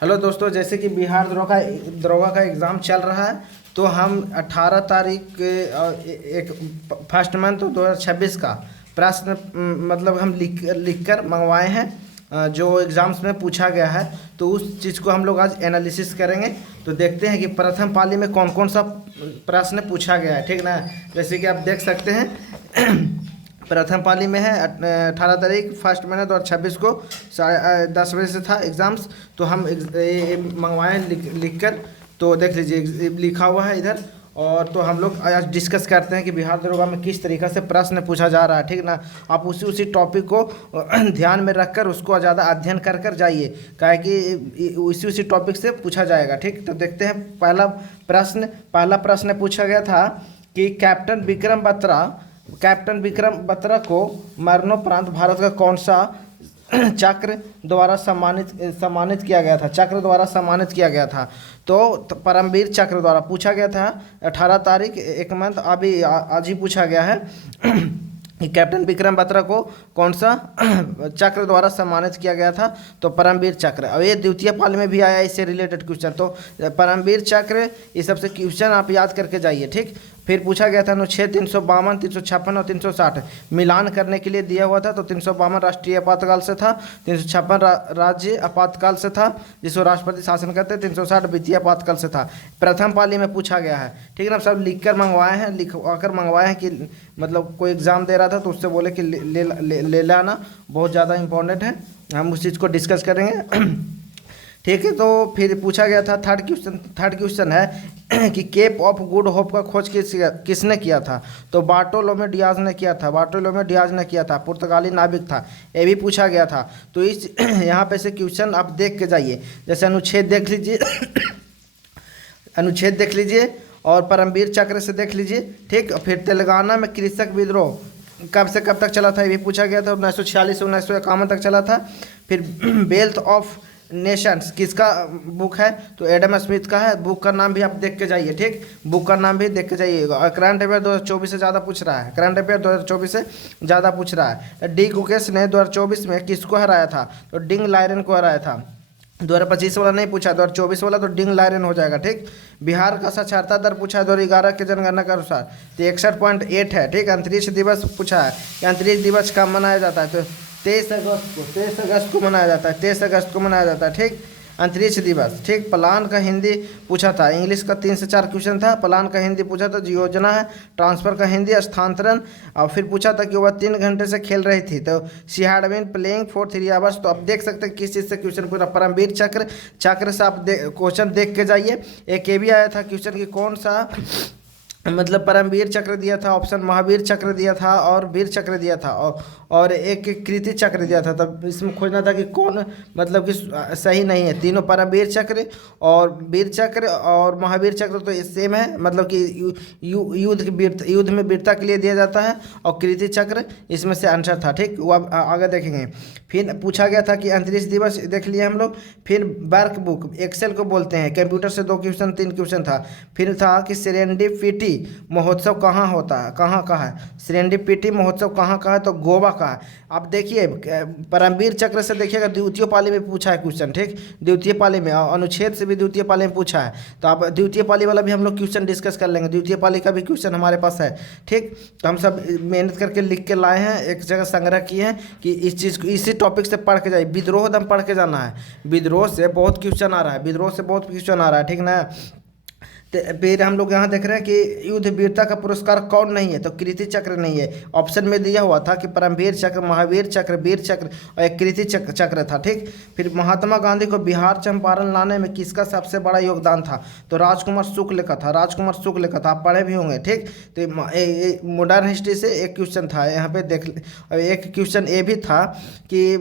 Hello दोस्तों, जैसे कि बिहार दरोगा का एग्ज़ाम चल रहा है। तो हम 18 तारीख एक फर्स्ट मंथ 2026 का प्रश्न मतलब हम लिख कर मंगवाए हैं। जो एग्ज़ाम्स में पूछा गया है, तो उस चीज़ को हम लोग आज एनालिसिस करेंगे। तो देखते हैं कि प्रथम पाली में कौन कौन सा प्रश्न पूछा गया है, ठीक ना। जैसे कि आप देख सकते हैं प्रथम पाली में है 18 तारीख फर्स्ट महीने 2026 को 10:30 बजे से था एग्ज़ाम्स। तो हम ये मंगवाए हैं लिख कर। तो देख लीजिए लिखा हुआ है इधर। और तो हम लोग आज डिस्कस करते हैं कि बिहार दरोगा में किस तरीक़ा से प्रश्न पूछा जा रहा है, ठीक ना। आप उसी उसी टॉपिक को ध्यान में रख कर उसको ज़्यादा अध्ययन कर कर जाइए, काहे कि उसी उसी टॉपिक से पूछा जाएगा, ठीक। तो देखते हैं पहला प्रश्न पूछा गया था कि कैप्टन विक्रम बत्रा को मरणोपरांत भारत का कौन सा चक्र द्वारा सम्मानित किया गया था, चक्र द्वारा सम्मानित किया गया था। तो परमवीर चक्र द्वारा पूछा गया था 18 तारीख एक मंथ अभी आज ही पूछा गया है कि कैप्टन विक्रम बत्रा को कौन सा चक्र द्वारा सम्मानित किया गया था। तो परमवीर चक्र। अब ये द्वितीय पाली में भी आया इससे रिलेटेड क्वेश्चन। तो परमवीर चक्र ये सबसे क्वेश्चन आप याद करके जाइए, ठीक। फिर पूछा गया था अनुच्छेद 352, 356 और 360 मिलान करने के लिए दिया हुआ था। तो 352 राष्ट्रीय आपातकाल से था, 356 राज्य आपातकाल से था जिसको राष्ट्रपति शासन कहते हैं, 360 वित्तीय आपातकाल से था। प्रथम पाली में पूछा गया है, ठीक है ना। सब लिख कर मंगवाए हैं, लिखवा कर मंगवाए हैं कि मतलब कोई एग्ज़ाम दे रहा था तो उससे बोले कि ले लाना, बहुत ज़्यादा इंपॉर्टेंट है। हम उस चीज़ को डिस्कस करेंगे ठीक है। तो फिर पूछा गया था थर्ड क्वेश्चन है कि केप ऑफ गुड होप का खोज किसने किया था। तो बार्टोलोमे डियाज ने किया था, पुर्तगाली नाविक था। ये भी पूछा गया था। तो इस यहाँ पे से क्वेश्चन आप देख के जाइए। जैसे अनुच्छेद देख लीजिए अनुच्छेद देख लीजिए और परमवीर चक्र से देख लीजिए, ठीक। फिर तेलंगाना में कृषक विद्रोह कब से कब तक चला था, ये भी पूछा गया था। 1946 से 1951 तक चला था। फिर वेल्थ ऑफ नेशंस किसका बुक है, तो एडम स्मिथ का है। बुक का नाम भी आप देख के जाइए, ठीक। बुक का नाम भी देख के जाइएगा। करंट अफेयर 2024 से ज़्यादा पूछ रहा है, करंट अफेयर 2024 से ज़्यादा पूछ रहा है। डी कुकेश ने 2024 में किसको हराया था, तो डिंग लायरन को हराया था। 2025 वाला नहीं पूछा, 2024 वाला तो डिंग लायरन हो जाएगा, ठीक। बिहार का साक्षरता दर पूछा है 2011 के जनगणना के अनुसार, तो 61.8 है, ठीक। अंतरिक्ष दिवस पूछा है कि अंतरिक्ष दिवस कब मनाया जाता है, तो 23 अगस्त को मनाया जाता है, 23 अगस्त को मनाया जाता है, ठीक। अंतरिक्ष दिवस, ठीक। प्लान का हिंदी पूछा था, इंग्लिश का 3 से 4 क्वेश्चन था। प्लान का हिंदी पूछा था योजना है। ट्रांसफर का हिंदी स्थानांतरण। और फिर पूछा था कि वह 3 घंटे से खेल रही थी, तो she had been playing for 3 hours. तो आप देख सकते हैं किस चीज़ से क्वेश्चन पूरा। परमवीर चक्र से आप क्वेश्चन देख के जाइए। एक ये भी आया था क्वेश्चन कि कौन सा मतलब परमवीर चक्र दिया था, ऑप्शन महावीर चक्र दिया था और वीर चक्र दिया था, और एक कीर्ति चक्र दिया था। तब इसमें खोजना था कि कौन मतलब कि सही नहीं है। तीनों परमवीर चक्र और वीर चक्र और महावीर चक्र तो सेम है, मतलब कि युद्ध में वीरता के लिए दिया जाता है। और कीर्ति चक्र इसमें से आंसर था, ठीक। वो अब आगे देखेंगे। फिर पूछा गया था कि अंतरिक्ष दिवस देख लिए हम लोग। फिर वर्क बुक एक्सेल को बोलते हैं, कंप्यूटर से 2 क्वेश्चन 3 क्वेश्चन था। फिर था कि सेरेंडिपिटी महोत्सव कहाँ होता है, कहाँ का है सेरेंडिपिटी महोत्सव, कहाँ का है, तो गोवा का है। आप देखिए परमवीर चक्र से देखिएगा, द्वितीय पाली में पूछा है क्वेश्चन, ठीक। द्वितीय पाली में अनुच्छेद से भी द्वितीय पाली में पूछा है। तो आप द्वितीय पाली वाला भी हम लोग क्वेश्चन डिस्कस कर लेंगे। द्वितीय पाली का भी क्वेश्चन हमारे पास है, ठीक। तो हम सब मेहनत करके लिख के लाए हैं, एक जगह संग्रह किए हैं कि इस चीज़ को इसी टॉपिक से पढ़ के जाइए। विद्रोह दम पढ़ के जाना है, विद्रोह से बहुत क्वेश्चन आ रहा है, विद्रोह से बहुत क्वेश्चन आ रहा है, ठीक ना। फिर हम लोग यहाँ देख रहे हैं कि युद्ध वीरता का पुरस्कार कौन नहीं है, तो कीर्ति चक्र नहीं है। ऑप्शन में दिया हुआ था कि परमवीर चक्र, महावीर चक्र, वीर चक्र और एक कीर्ति चक्र था, ठीक। फिर महात्मा गांधी को बिहार चंपारण लाने में किसका सबसे बड़ा योगदान था, तो राजकुमार शुक्ल का था, आप पढ़े भी होंगे, ठीक। तो मॉडर्न हिस्ट्री से एक क्वेश्चन था यहाँ पे देख। और एक क्वेश्चन ये भी था कि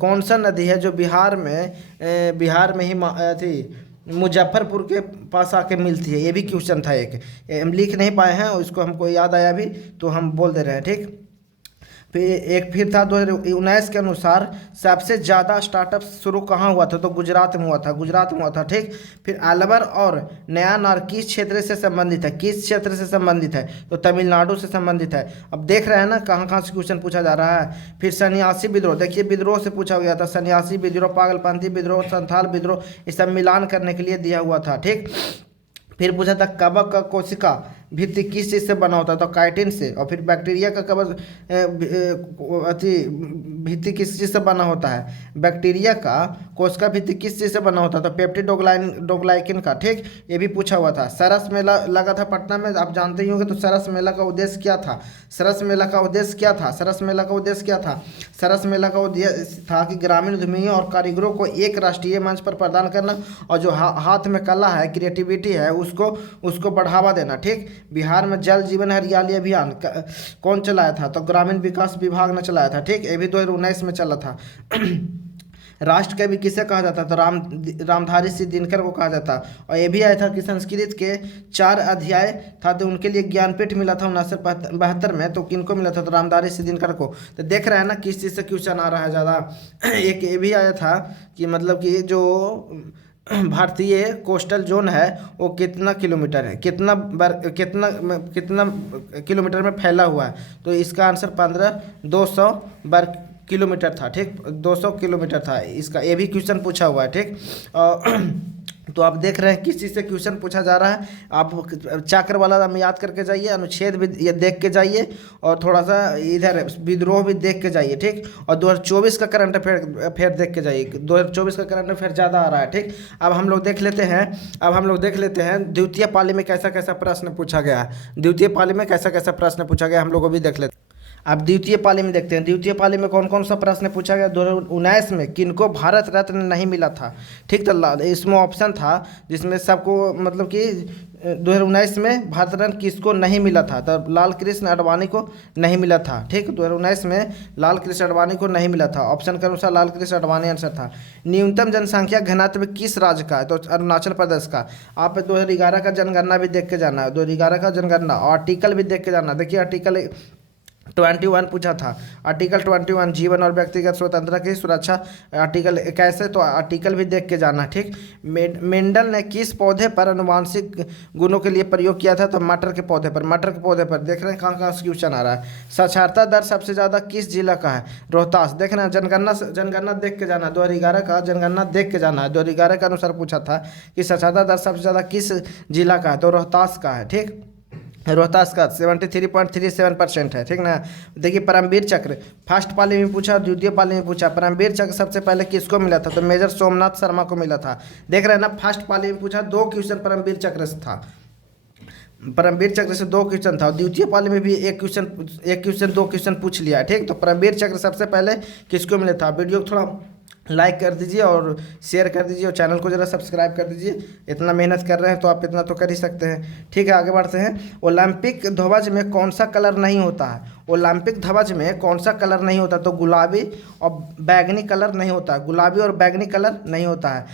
कौन सा नदी है जो बिहार में ही थी, मुजफ्फरपुर के पास आके मिलती है। ये भी क्वेश्चन था एक, हम लिख नहीं पाए हैं, उसको हमको याद आया भी तो हम बोल दे रहे हैं, ठीक। फिर था 2019 के अनुसार सबसे ज़्यादा स्टार्टअप शुरू कहाँ हुआ था, तो गुजरात में हुआ था, गुजरात में हुआ था। ठीक, फिर अलवर और नया नार किस क्षेत्र से संबंधित है, किस क्षेत्र से संबंधित है, तो तमिलनाडु से संबंधित है। अब देख रहे हैं ना कहाँ कहाँ से क्वेश्चन पूछा जा रहा है। फिर सन्यासी विद्रोह, देखिए विद्रोह से पूछा गया था, सन्यासी विद्रोह, पागलपंथी विद्रोह, संथाल विद्रोह, ये सब मिलान करने के लिए दिया हुआ था। ठीक, फिर पूछा था कवक का कोशिका भित्ति किस चीज़ से बना होता है, तो काइटिन से। और फिर बैक्टीरिया का कवक अति भित्ति किस चीज़ से बना होता है, बैक्टीरिया का कोशिका भित्ति किस चीज़ से बना होता है, तो पेप्टिडोग्लाइकिन का। ठीक, ये भी पूछा हुआ था। सरस मेला लगा था पटना में, आप जानते ही होंगे। तो सरस मेला का उद्देश्य क्या था, सरस मेला का उद्देश्य क्या था, सरस मेला का उद्देश्य क्या था, सरस मेला का उद्देश्य था कि ग्रामीण उद्यमियों और कारीगरों को एक राष्ट्रीय मंच पर प्रदान करना, और जो हाथ में कला है, क्रिएटिविटी है, उसको बढ़ावा देना। ठीक, बिहार में जल जीवन हरियाली अभियान कौन चलाया था, तो ग्रामीण विकास विभाग ने चलाया था। ठीक, ये भी 2019 में चला था। राष्ट्र कवि किसे कहा जाता, तो रामधारी सिंह दिनकर को कहा जाता। और ये भी आया था कि संस्कृत के 4 अध्याय था, तो उनके लिए ज्ञानपीठ मिला था 1972 में। तो किनको मिला था, तो रामधारी सिंह दिनकर को। तो देख रहे हैं ना किस चीज़ से क्वेश्चन आ रहा है ज़्यादा। एक ये भी आया था कि मतलब कि जो भारतीय कोस्टल जोन है वो कितना किलोमीटर है, कितना किलोमीटर में फैला हुआ है, तो इसका आंसर 200 वर्ग किलोमीटर था। ठीक, 200 किलोमीटर था इसका, ये भी क्वेश्चन पूछा हुआ है। ठीक, तो आप देख रहे हैं किस चीज़ से क्वेश्चन पूछा जा रहा है। आप चक्र वाला हम याद करके जाइए, अनुच्छेद भी ये देख के जाइए, और थोड़ा सा इधर विद्रोह भी देख के जाइए। ठीक, और 2024 का करंट अफेयर देख के जाइए, 2024 का करंट अफेयर ज़्यादा आ रहा है। ठीक, अब हम लोग देख लेते हैं द्वितीय पाली में कैसा कैसा प्रश्न पूछा गया है, द्वितीय पाली में कैसा कैसा प्रश्न पूछा गया हम लोग को भी देख लेते हैं। अब द्वितीय पाली में देखते हैं, द्वितीय पाली में कौन कौन सा प्रश्न पूछा गया। 2019 में किनको भारत रत्न नहीं मिला था। ठीक, तो इसमें ऑप्शन था जिसमें सबको मतलब कि 2019 में भारत रत्न किसको नहीं मिला था, तो लाल कृष्ण आडवाणी को नहीं मिला था। ठीक, 2019 में लाल कृष्ण आडवाणी को नहीं मिला था। ऑप्शन के अनुसार लाल कृष्ण आडवाणी आंसर था। न्यूनतम जनसंख्या घनत्व किस राज्य का है, तो अरुणाचल प्रदेश का। आप 2011 का जनगणना भी देख के जाना है, 2011 का जनगणना, और आर्टिकल भी देख के जाना। देखिए आर्टिकल 21 पूछा था, आर्टिकल 21 जीवन और व्यक्तिगत स्वतंत्रता की सुरक्षा, आर्टिकल कैसे, तो आर्टिकल भी देख के जाना। ठीक, मेंडल ने किस पौधे पर अनुवांशिक गुणों के लिए प्रयोग किया था, तो मटर के पौधे पर, मटर के पौधे पर। देख रहे हैं कहाँ कहाँ से क्वेश्चन आ रहा है। साक्षरता दर सबसे ज़्यादा किस जिला का है, रोहतास। देख रहे हैं जनगणना देख के जाना, 2011 का जनगणना देख के जाना है। 2011 के अनुसार पूछा था कि साक्षरता दर सबसे ज़्यादा किस जिला का है, तो रोहतास का है। ठीक, रोहतास का 73.37% है। ठीक ना। देखिए परमवीर चक्र फर्स्ट पाली में पूछा, द्वितीय पाली में पूछा। परमवीर चक्र सबसे पहले किसको मिला था, तो मेजर सोमनाथ शर्मा को मिला था। देख रहे हैं ना, फर्स्ट पाली में पूछा 2 क्वेश्चन परमवीर चक्र से था, परमवीर चक्र से 2 क्वेश्चन था। द्वितीय पाली में भी एक क्वेश्चन 2 क्वेश्चन पूछ लिया। ठीक, तो परमवीर चक्र सबसे पहले किसको मिला था। वीडियो को थोड़ा लाइक कर दीजिए और शेयर कर दीजिए, और चैनल को ज़रा सब्सक्राइब कर दीजिए। इतना मेहनत कर रहे हैं तो आप इतना तो कर ही सकते हैं। ठीक है, आगे बढ़ते हैं। ओलंपिक ध्वज में कौन सा कलर नहीं होता है, ओलंपिक ध्वज में कौन सा कलर नहीं होता, तो गुलाबी और बैगनी कलर नहीं होता है, गुलाबी और बैगनी कलर नहीं होता है।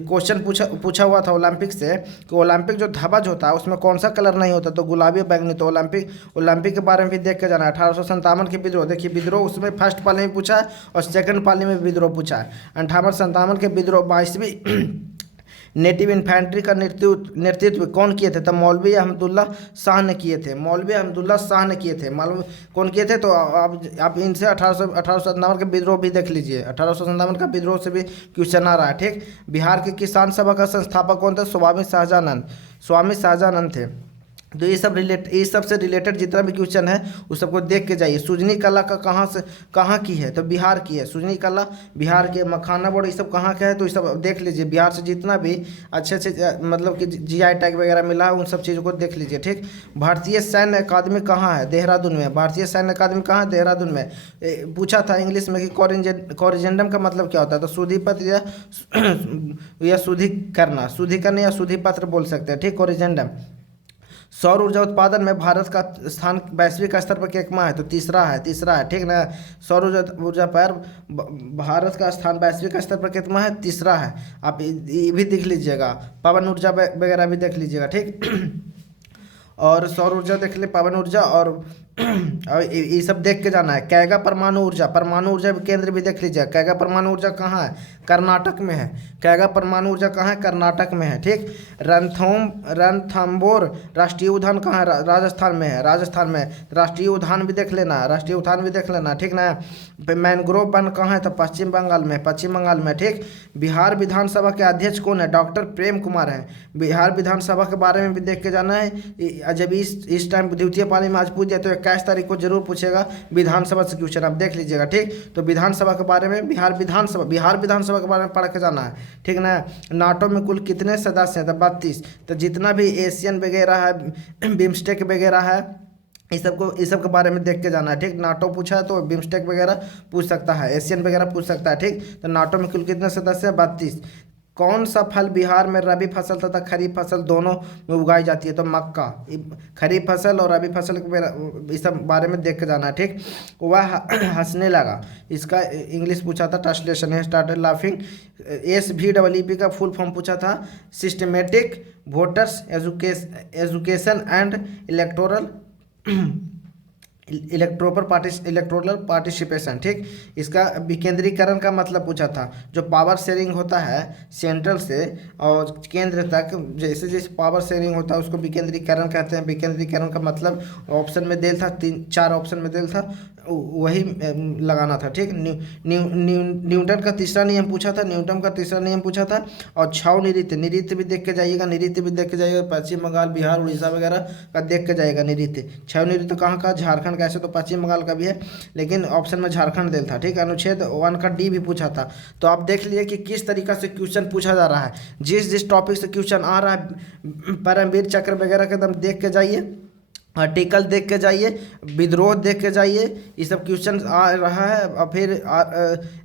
क्वेश्चन पूछा हुआ था ओलंपिक से कि ओलंपिक जो ध्वज होता है उसमें कौन सा कलर नहीं होता, तो गुलाबी और बैगनी। तो ओलंपिक के बारे में भी देख के जाना है। 1857 के विद्रोह, देखिए विद्रोह उसमें फर्स्ट पाली में पूछा है और सेकंड पाली में विद्रोह पूछा है। 1857 के विद्रोह 22वीं नेटिव इन्फेंट्री का नेतृत्व कौन किए थे, तब मौलवी अहमदुल्ला शाह ने किए थे, मौलवी अहमदुल्ला शाह ने किए थे। मालूम कौन किए थे, तो आप इनसे 1857 के विद्रोह भी देख लीजिए। 1857 का विद्रोह से भी क्वेश्चन आ रहा है। ठीक, बिहार के किसान सभा का संस्थापक कौन थे, स्वामी शाहजानंद थे। तो ये सब से रिलेटेड जितना भी क्वेश्चन है उस सबको देख के जाइए। सुजनी कला का कहाँ की है, तो बिहार की है। सुजनी कला बिहार के, मखाना बोर्ड ये सब कहाँ का है, तो ये सब देख लीजिए। बिहार से जितना भी अच्छे मतलब कि GI टैग वगैरह मिला है उन सब चीज़ों को देख लीजिए। ठीक, भारतीय सैन्य अकादमी कहाँ है, देहरादून में। भारतीय सैन्य अकादमी कहाँ है, देहरादून में। पूछा था इंग्लिश में कि कोरिजेंडम का मतलब क्या होता है, तो शुद्धिपत्र या शुद्धिकरण या शुद्धिपत्र बोल सकते हैं। ठीक, कोरिजेंडम। सौर ऊर्जा उत्पादन में भारत का स्थान वैश्विक स्तर पर कितना है, तो तीसरा है। ठीक ना, सौर ऊर्जा पर भारत का स्थान वैश्विक स्तर पर कितना है, तीसरा है। आप ये भी देख लीजिएगा, पवन ऊर्जा वगैरह भी देख लीजिएगा। ठीक, और सौर ऊर्जा देख ले, पवन ऊर्जा और और ये सब देख के जाना है। कैगा परमाणु ऊर्जा केंद्र भी देख लीजिए। कैगा परमाणु ऊर्जा कहाँ है? कर्नाटक में है। कैगा परमाणु ऊर्जा कहाँ है? कर्नाटक में है। ठीक। रणथंबोर राष्ट्रीय उद्यान कहाँ है? राजस्थान में है। राजस्थान में राष्ट्रीय उद्यान भी देख लेना, राष्ट्रीय उद्यान भी देख लेना। ठीक ना। मैनग्रोव वन कहाँ है? तो पश्चिम बंगाल में, पश्चिम बंगाल में। ठीक। बिहार विधानसभा के अध्यक्ष कौन है? डॉक्टर प्रेम कुमार है। बिहार विधानसभा के बारे में भी देख के जाना है। जब इस टाइम द्वितीय पाली में आज पूछ दिया तो 21 तारीख को जरूर पूछेगा विधानसभा से क्वेश्चन, आप देख लीजिएगा। ठीक। तो विधानसभा के बारे में, बिहार विधानसभा के बारे में पढ़ के जाना है। ठीक ना। नाटो में कुल कितने सदस्य हैं? तो 32। तो जितना भी एशियन वगैरह है, बिम्स्टेक वगैरह है, इस सब के बारे में देख के जाना है। ठीक। नाटो पूछा है तो बिम्स्टेक वगैरह पूछ सकता है, एशियन वगैरह पूछ सकता है। ठीक। तो नाटो में कुल कितने सदस्य हैं? 32। कौन सा फल बिहार में रबी फसल तथा खरीफ फसल दोनों में उगाई जाती है? तो मक्का। खरीफ फसल और रबी फसल के इस सब बारे में देख के जाना है। ठीक। वह हंसने लगा, इसका इंग्लिश पूछा था, ट्रांसलेशन है स्टार्टेड लाफिंग। SVEEP का फुल फॉर्म पूछा था, systematic voters education and electoral participation. ठीक। इसका विकेंद्रीकरण का मतलब पूछा था, जो पावर शेयरिंग होता है सेंट्रल से और केंद्र तक, जैसे जैसे पावर शेयरिंग होता है उसको विकेंद्रीकरण कहते हैं। विकेंद्रीकरण का मतलब ऑप्शन में दिल था, 3-4 ऑप्शन में दिल था, वही लगाना था। ठीक। न्यूटन का तीसरा नियम पूछा था, न्यूटन का तीसरा नियम पूछा था। और 6 नृत्य भी देख के जाइएगा, नृत्य भी देख के जाइएगा। पश्चिम बंगाल, बिहार, उड़ीसा वगैरह का देख के जाएगा नृत्य। 6 नृत्य कहाँ का? झारखंड का। ऐसे तो पश्चिम बंगाल का भी है, लेकिन ऑप्शन में झारखंड दिल था। ठीक। अनुच्छेद 1 का D भी पूछा था। तो आप देख लीजिए कि किस तरीका से क्वेश्चन पूछा जा रहा है। जिस टॉपिक से क्वेश्चन आ रहा है, परमवीर चक्र वगैरह के एकदम देख के जाइए, आर्टिकल देख के जाइए, विद्रोह देख के जाइए, ये सब क्वेश्चन आ रहा है। और फिर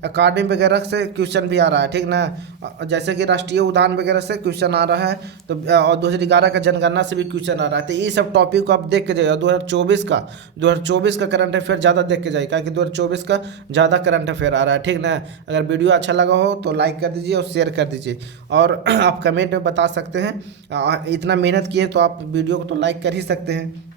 अकादमी वगैरह से क्वेश्चन भी आ रहा है। ठीक ना। जैसे कि राष्ट्रीय उद्यान वगैरह से क्वेश्चन आ रहा है, तो और 2011 का जनगणना से भी क्वेश्चन आ रहा है। तो ये सब टॉपिक को आप देख के जाइए। 2024 का करंट अफेयर ज़्यादा देख के जाइए, क्योंकि 2024 का ज़्यादा करंट अफेयर आ रहा है। ठीक ना। अगर वीडियो अच्छा लगा हो तो लाइक कर दीजिए और शेयर कर दीजिए, और आप कमेंट में बता सकते हैं। इतना मेहनत किए तो आप वीडियो को तो लाइक कर ही सकते हैं।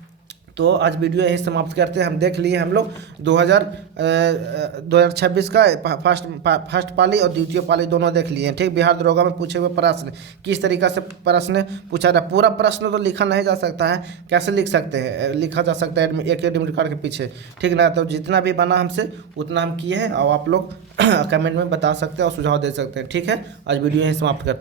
तो आज वीडियो यही समाप्त करते हैं। हम देख लिए हम लोग 2026 का फर्स्ट पाली और द्वितीय पाली दोनों देख लिए हैं। ठीक। बिहार दरोगा में पूछे हुए प्रश्न, किस तरीका से प्रश्न पूछा जाए। पूरा प्रश्न तो लिखा नहीं जा सकता है, कैसे लिख सकते हैं? लिखा जा सकता है एक एडमिट कार्ड के पीछे। ठीक ना। तो जितना भी बना हमसे उतना हम किए हैं, और आप लोग कमेंट में बता सकते हैं और सुझाव दे सकते हैं। ठीक है। आज वीडियो यही समाप्त करते हैं।